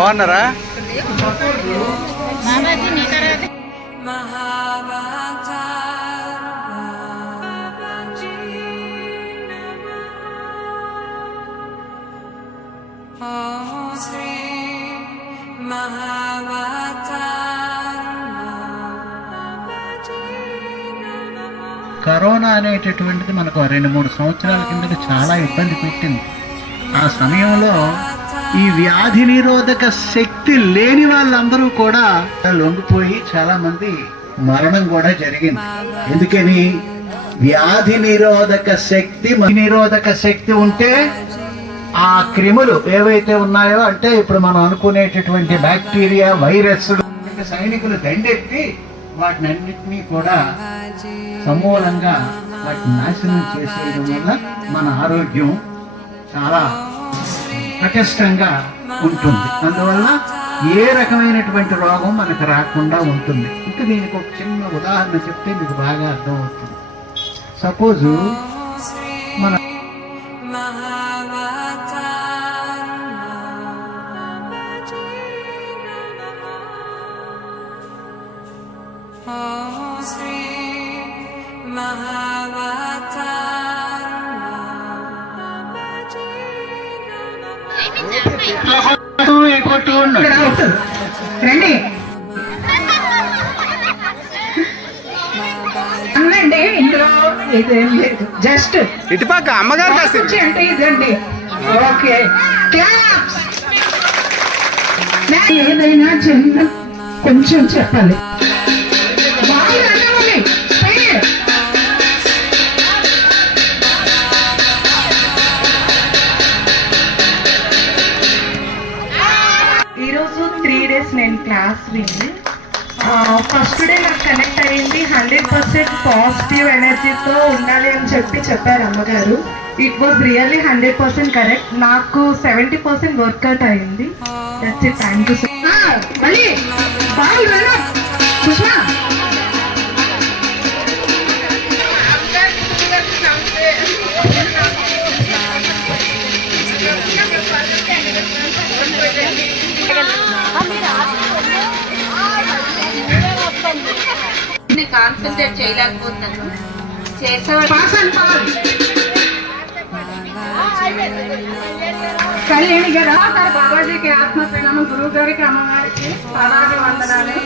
Namaha corona అనేటటువంటిది మనకు రెండు మూడు సంవత్సరాల కిందట చాలా ఇబ్బంది పెట్టింది. ఆ సమయంలో ఈ వ్యాధి నిరోధక శక్తి లేని వాళ్ళందరూ కూడా లొంగిపోయి చాలా మంది మరణం కూడా జరిగింది. ఎందుకని? వ్యాధి నిరోధక శక్తి నిరోధక శక్తి ఉంటే ఆ క్రిములు ఏవైతే ఉన్నాయో అంటే ఇప్పుడు మనం అనుకునేటటువంటి బ్యాక్టీరియా వైరస్ సైనికులు దండెత్తి వాటిని అన్నింటినీ కూడా సమూలంగా వాటిని నాశనం చేసేయడం వల్ల మన ఆరోగ్యం చాలా పటిష్టంగా ఉంటుంది. అందువల్ల ఏ రకమైనటువంటి రోగం మనకు రాకుండా ఉంటుంది. ఇంకా దీనికి ఒక చిన్న ఉదాహరణ చెప్తే మీకు బాగా అర్థమవుతుంది. సపోజు మన ఉన్నాడు రండి. అన్నండి ఇందులో ఇదేం లేదు. జస్ట్ ఇటుపక్క అమ్మగారు అంటే ఇదండి. ఓకే. క్లాప్స్. ఏదైనా చిన్న కొంచెం చెప్పాలి. క్లాస్ విని ఫస్ట్ డే నాకు కనెక్ట్ అయ్యింది హండ్రెడ్ పర్సెంట్ పాజిటివ్ ఎనర్జీతో ఉండాలి అని చెప్పి చెప్పారు అమ్మగారు. It was really hundred percent correct నాకు సెవెంటీ పర్సెంట్ వర్కౌట్ అయింది. థ్యాంక్ యూ మళ్ళీ కాన్సన్ట్రేట్ చేయలేకపోతున్నాను. కళ్యాణి గారు సార్ బాబాజీకి ఆత్మ ప్రణామం గురువు గారికి అమ్మగారికి పదాది వందనాలు.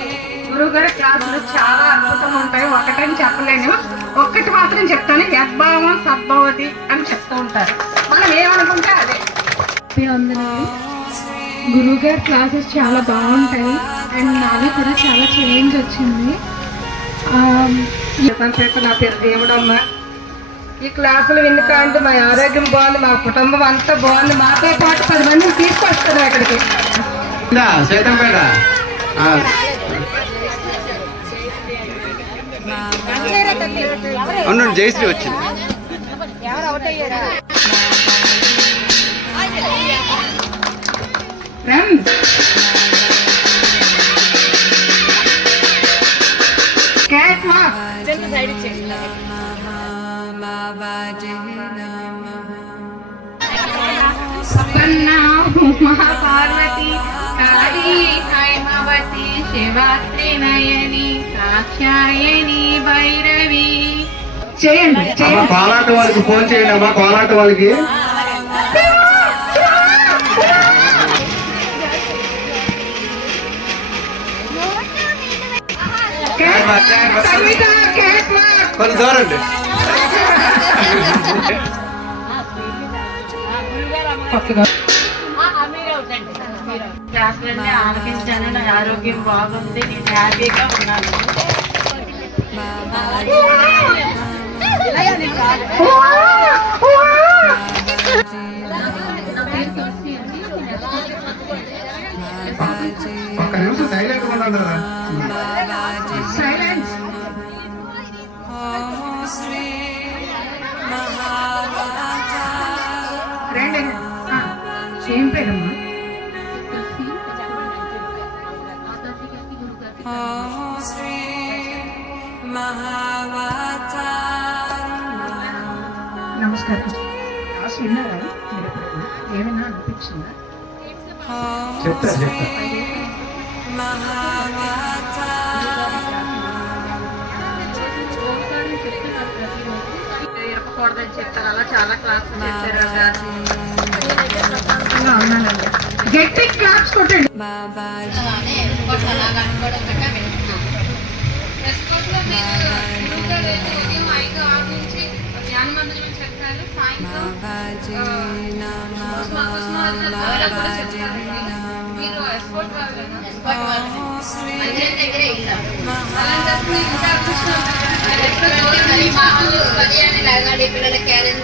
గురువు గారి క్లాసులు చాలా అద్భుతంగా ఉంటాయి. ఒకటని చెప్పలేను. ఒక్కటి మాత్రం చెప్తాను. యద్భావం సద్భవతి అని చెప్తూ ఉంటారు. మనం ఏమనుకుంటే అదే. వందనాలు గురువు గారి క్లాసెస్ చాలా బాగుంటాయి. అండ్ నాలో కూడా చాలా చేంజ్ వచ్చింది. చెప్పి నా పేరు దేవుడమ్మ. ఈ క్లాసులు వినుకంటే మా ఆరోగ్యం బాగుంది మా కుటుంబం అంతా బాగుంది. మాతో పాటు పది మందిని తీసుకొస్తున్నారు ఇక్కడికి. సైతంపేట అవును జయశ్రీ వచ్చింది. రన్ మహాపార్వతి కాళీ హైమవతి శివాత్రి నయని కాక్షాయని భైరవి చేయండి. కోలాట వాళ్ళకి ఫోన్ చేయండి అమ్మా కోలాట వాళ్ళకి. సంగీత క్యాట్ వాక్ డాక్టర్ని ఆలకించాను. నా ఆరోగ్యం బాగుంది. నేను హ్యాపీగా ఉన్నాను. ఒక్క నిమిషం శ్రీ మహారాజా. ఏం పేరమ్మా? నమస్కారం క్లాస్ విన్నారా మీరు ఎప్పుడైనా చెప్తారు అలా చాలా క్లాసులు చెప్పారు అవునానండి గట్టి બાબાજી బాబాజీ పిల్లల క్యాలెండర్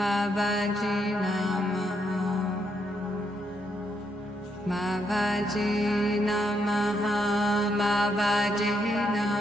मा जिनामः मा जिनामः मा जिना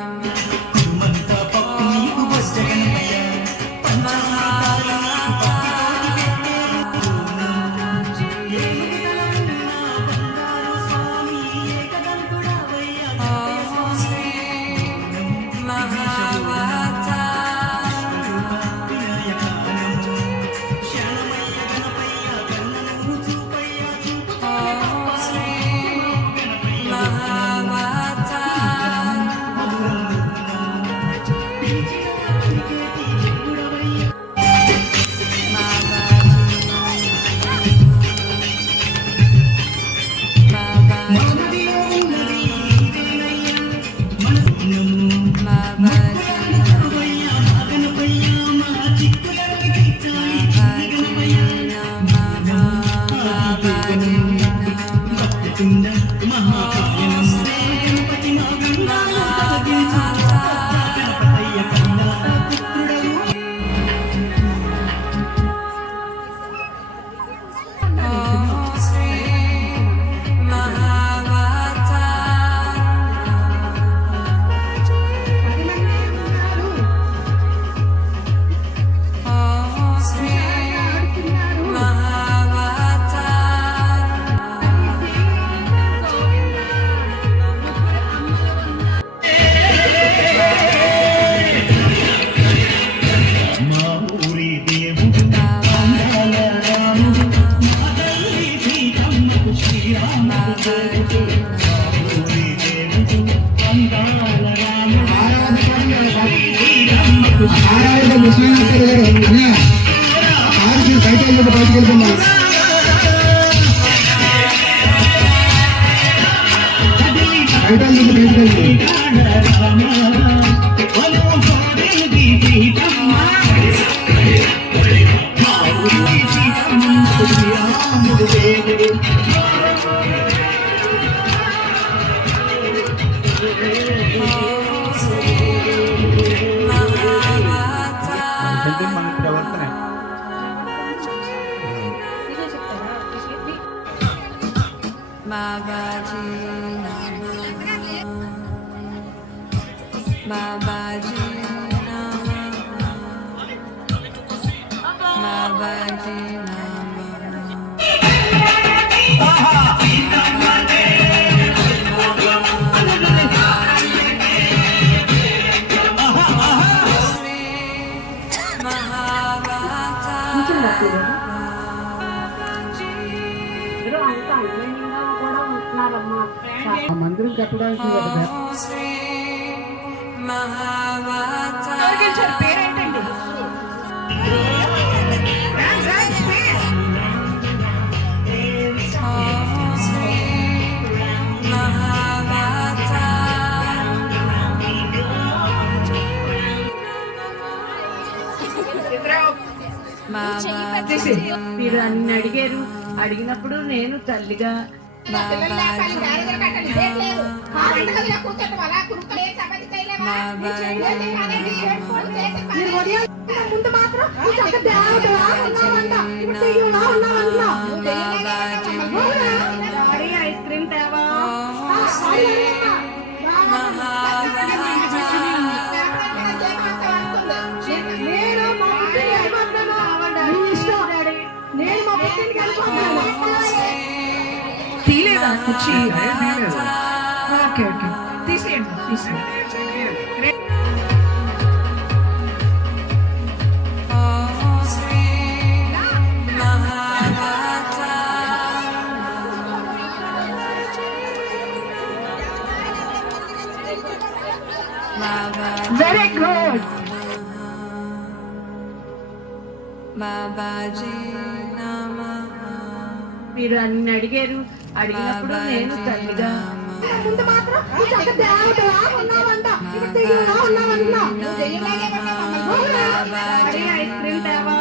టీచర్ పేరేంటండి? మీరు అన్ని అడిగారు. అడిగినప్పుడు నేను తల్లిగా కూర్చోటం ముందు మాత్రం ఐస్ క్రీమ్ తేవా తీలేదా కుర్చీ? Okay okay. తీసేయండి తీసేయండి. మీరు అన్ని అడిగారు. అడిగినప్పుడు నేను తల్లిగా ముందు మాత్రం ఐస్ క్రీమ్ తేవా?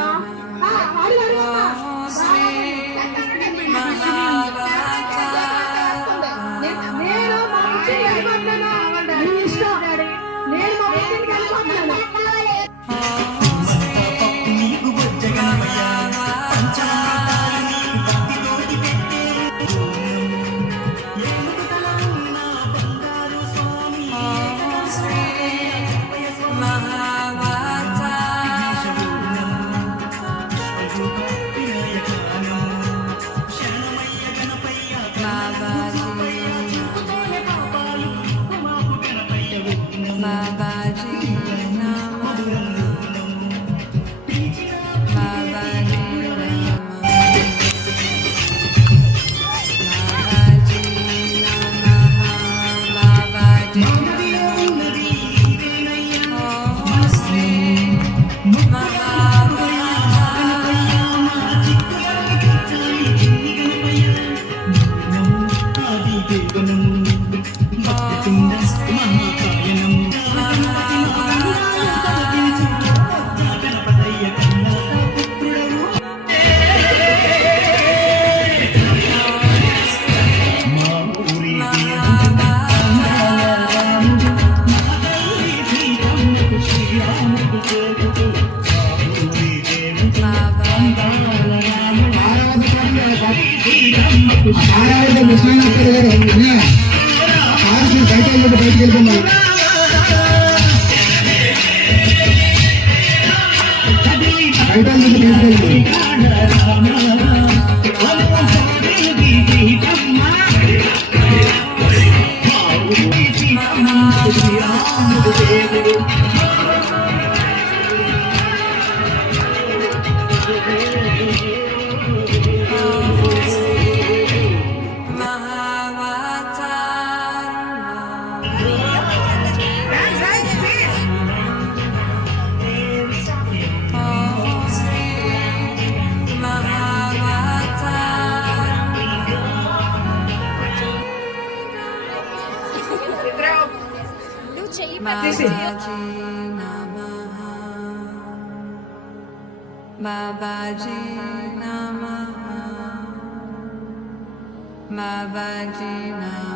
ma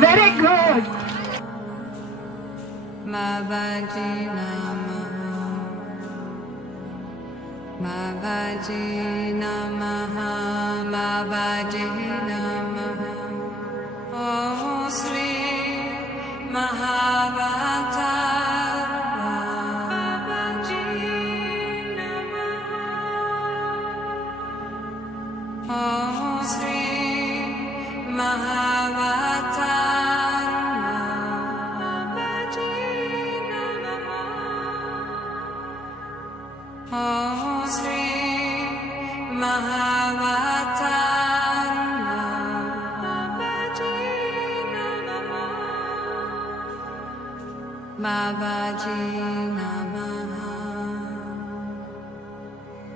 Very good. बाबाजी नमः बाबाजी नमः।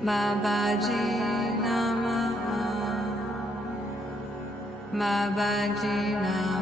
Babaji Namaha. Babaji Namaha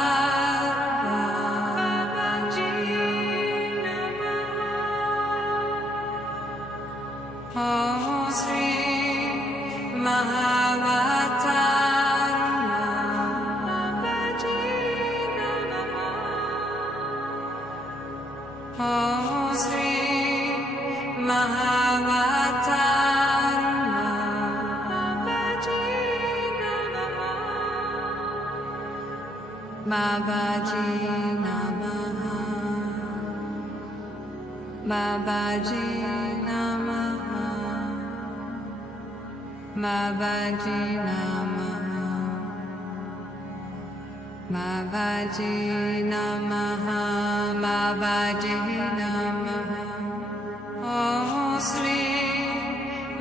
Babaji Namaha Babaji Namaha Babaji Namaha Babaji Namaha Shri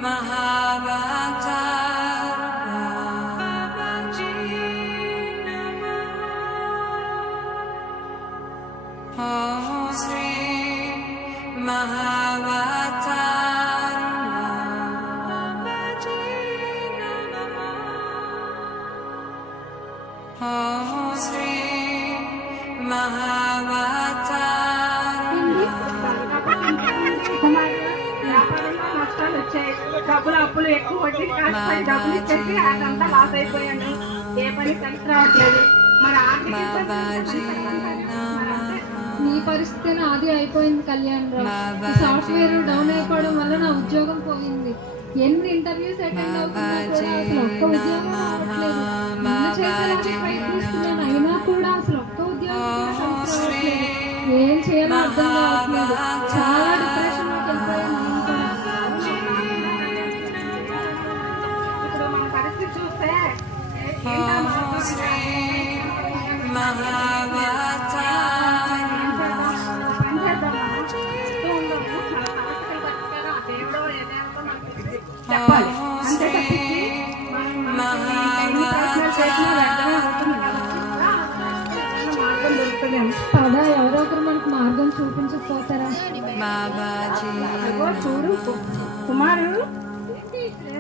महाभागा ॐ श्री महाभागा ॐ श्री महाभागा నష్టాలు వచ్చాయి. డబ్బులు అప్పులు ఎక్కువ వడ్డీ కాస్తాయి డబ్బులు ఇచ్చేసి అదంతా లాస్ అయిపోయాను. ఏ పని కలిసి రావట్లేదు. Babaji నీ పరిస్థితి నాది అయిపోయింది కళ్యాణ్ రావు. సాఫ్ట్వేర్ డౌన్ అయిపోవడం వల్ల నా ఉద్యోగం పోయింది. ఎన్ని ఇంటర్వ్యూస్ అటెండ్ అవుతున్నా అసలు ఒక్క ఉద్యోగం ప్రయత్నిస్తున్నాను అయినా కూడా అసలు ఒక్క ఉద్యోగం ఏం చేయాలో అర్థం కావట్లేదు. చాలా చేసినా వ్యర్థమే అవుతుంది మార్గం దొరుకుతుందేమో పదా ఎవరో ఒకరు మనకు మార్గం చూపించకపోతారా Babaji అదిగో చూడు కు-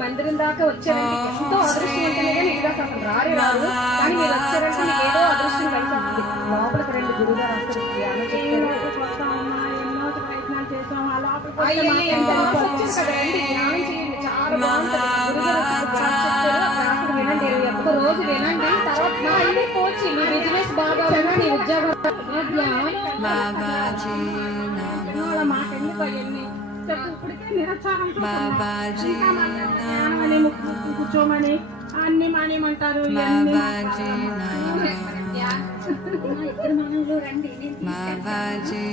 మందిరం దాకా వచ్చారంటే ఎంతో అదృష్టం ఉంటేనే కానీ ఇది దాకా అసలు రారు రారు కానీ మీరు వచ్చారంటే మీకు ఏదో అదృష్టం కలిసి వస్తుంది లోపలికి రెండు గురుగారు వస్తారు ధ్యానం వినండి ఒక్క రోజు వినండి. తర్వాత మళ్ళీ పోచి మీ బిజినెస్ బాగా ఉద్యోగం మాకెందుకు అవన్నీ? కూర్చోమని అన్ని మానేమంటారు ఇవన్నీ Babaji Namah ఇద్దరు మనలో రండి Babaji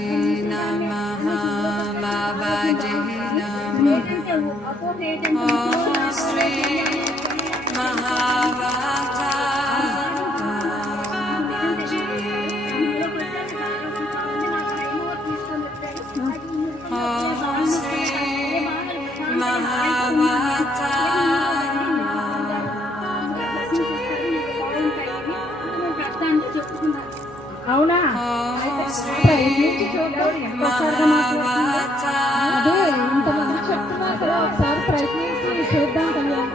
అవునా? అదే ఇంతమంది చెప్తున్నారు కదా ఒకసారి ప్రయత్నించి చూద్దాం కళ్యాణ్.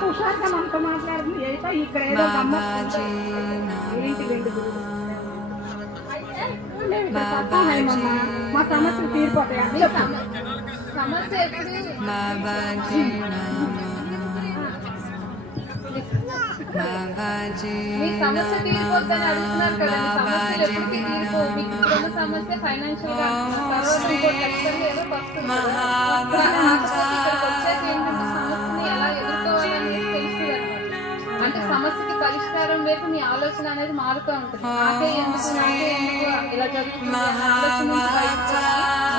హుషారుగా మనతో మాట్లాడుతుంది. ఏదో ఇక్కడ ఏదో ఏంటి. మా సమస్యలు తీరిపోతాయి. సమస్య ఎప్పుడు మీ సమస్య తీరిపోద్దని అడుగుతున్నారు కదా మీ సమస్యలు ఎప్పటికీ తీరిపో మీకు ఇప్పుడున్న సమస్య ఫైనాన్షియల్గా. తర్వాత ఏదో వస్తుంది వచ్చాక ఏంటంటే సమస్యని ఎలా ఎదుర్కోవాలని తెలుస్తుంది అనమాట అంటే సమస్యకి పరిష్కారం వైపు మీ ఆలోచన అనేది మారుతూ ఉంటుంది. నాకే ఎందుకు నాకే ఎందుకు ఇలా జరుగుతుంది? అనే ఆలోచన నుంచి బయటకు వచ్చి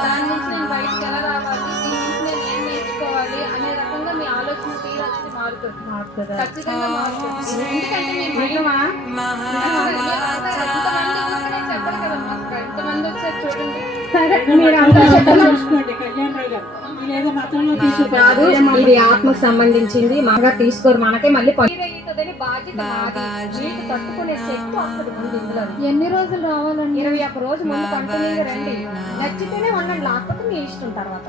దాని నుంచి నేను బయటకు ఎలా రావాలి? దీని నుంచి నేను ఏం నేర్చుకోవాలి? అనే రకంగా తీరు అనేది మారుతుంది. ఖచ్చితంగా మారుతుంది. ఎందుకంటే కదా ఎంతమంది వచ్చారు చూడండి. కాదు ఇది ఆత్మకు సంబంధించింది. మగా తీసుకోరు మనకే మళ్ళీ ఎన్ని రోజులు రావాలండి? ఇరవై ఒక్క రోజు ముందు కంటిన్యూగా రండి. నచ్చితేనే ఉండండి లేకపోతే మీ ఇష్టం తర్వాత.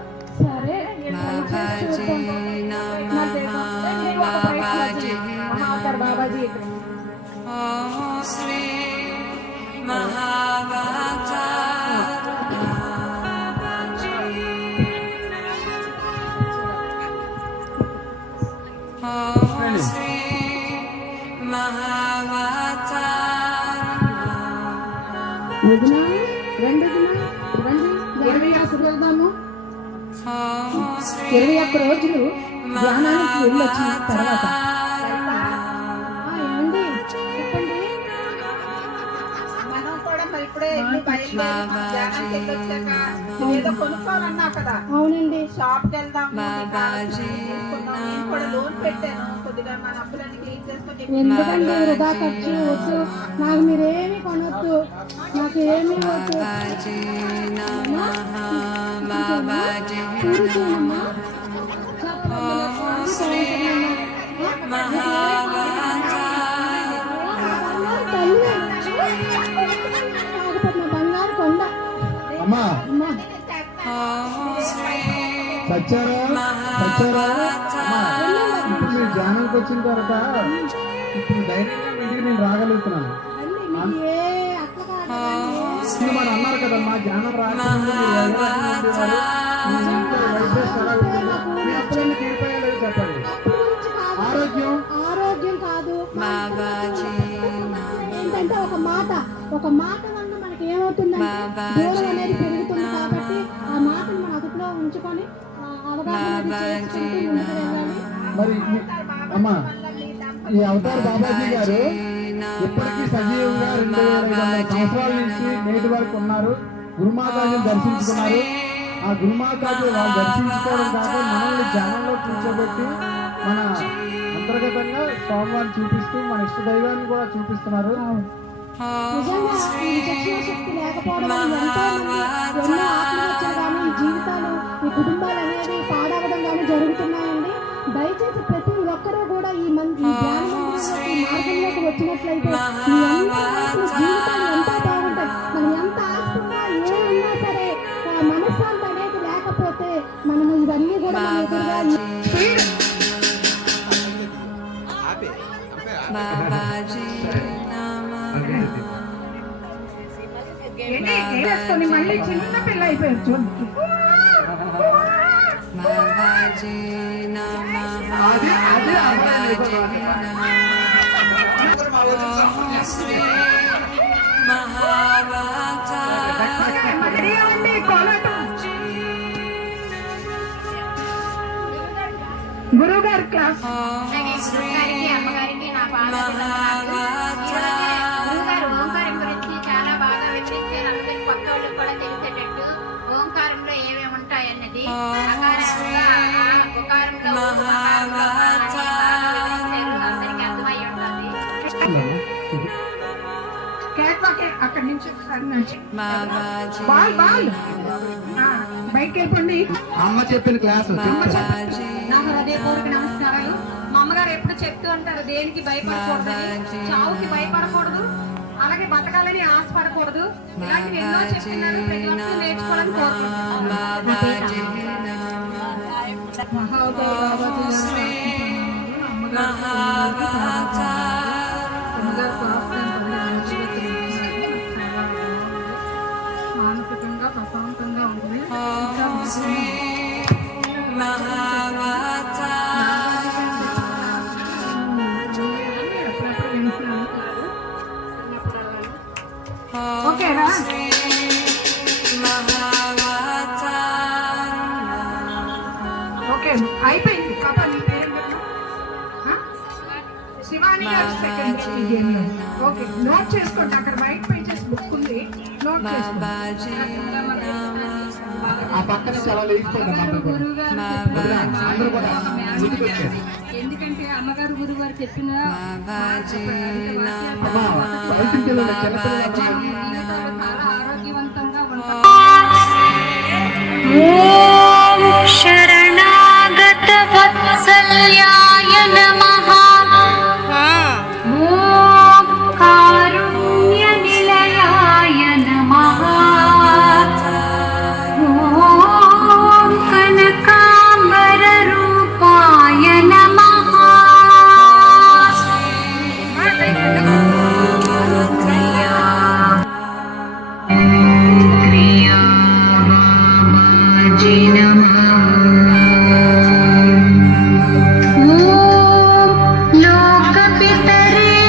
సరే ట్రై చేసి చూద్దాం. మరి ఇరవై ఒక్క రోజులు ధ్యానానికి వెళ్ళొచ్చిన తర్వాత ఇప్పుడే బయలుదేరి కదా. అవునండి. షాప్కి వెళ్దాం బాబాజీ నేను కూడా లోన్ పెట్టాను. కొద్దిగా మన అప్పులన్నీ క్లీన్ చేసుకొని ఎందుకండి వృధా ఖర్చు వద్దు? నాకు మీరేమి కొనొద్దు. నాకు ఏమీ వద్దు. చచ్చారా చచ్చారా ఇప్పుడు మీరు ధ్యానానికి వచ్చిన తర్వాత ఇప్పుడు ధైర్యంగా ఇంటికి నేను రాగలుగుతున్నాను. అన్నారు రాకముందు మీరు రకంగా ఉండేవారు మీ ఉంటుంది మీ అప్పులన్నీ చెప్పండి. ఆరోగ్యం? ఆరోగ్యం కాదు. ఏంటంటే ఒక మాట ఒక మాట వల్ల మనకి ఏమవుతుందంటే దూరం అనేది పెరుగుతుంది కాబట్టి ఆ మాటను మన అదుపులో ఉంచుకొని మరి అమ్మా ఈ అవతార్ బాబాజీ గారు ఇప్పటికీ సజీవంగా రెండు సంవత్సరాల నుంచి నేటి వరకు ఉన్నారు. గురుమాతాజీని దర్శించుకున్నారు. ఆ గురుమాతాజీ వాళ్ళు దర్శించుకోవడం కాక మనల్ని ధ్యానంలో కూర్చోబెట్టి మన అంతర్గతంగా స్వామివారిని చూపిస్తూ మన ఇష్ట దైవాన్ని కూడా చూపిస్తున్నారు. నిజంగా ఈ శక్తి లేకపోవడం ఎంతో మంది ఎన్నో కానీ ఈ జీవితాలు ఈ కుటుంబాలు అనేది పాడవడం కానీ జరుగుతున్నాయండి దయచేసి ప్రతి ఒక్కరూ కూడా ఈ మం ధ్యాన మార్గంలోకి వచ్చినట్లయితే మీ అందరి జీవితాలు ఎంతో బాగుంటాయి మనం ఎంత ఆస్తున్నా ఏ ఉన్నా సరే మనశ్శాంతి అనేది లేకపోతే మనం ఇవన్నీ కూడా మళ్ళీ చిన్న పిల్ల అయిపోయారు చూడండి శ్రీ గురువు గారి క్లాస్ అమ్మగారికి నా పాదాభివందనాలు. అక్కడి నుంచి అమ్మ చెప్పిన క్లాస్. నమస్కారాలు. మా అమ్మగారు ఎప్పుడు చెప్తూ అంటారు దేనికి భయపడకూడదు చావుకి భయపడకూడదు అలాగే బతకాలని ఆశపడకూడదు. ఇలాంటివి ఎందుకంటే అమ్మగారు గురువారు చెప్పిన ఆరోగ్యవంతంగా ఉంటారు. శరణాగత వత్సల్యా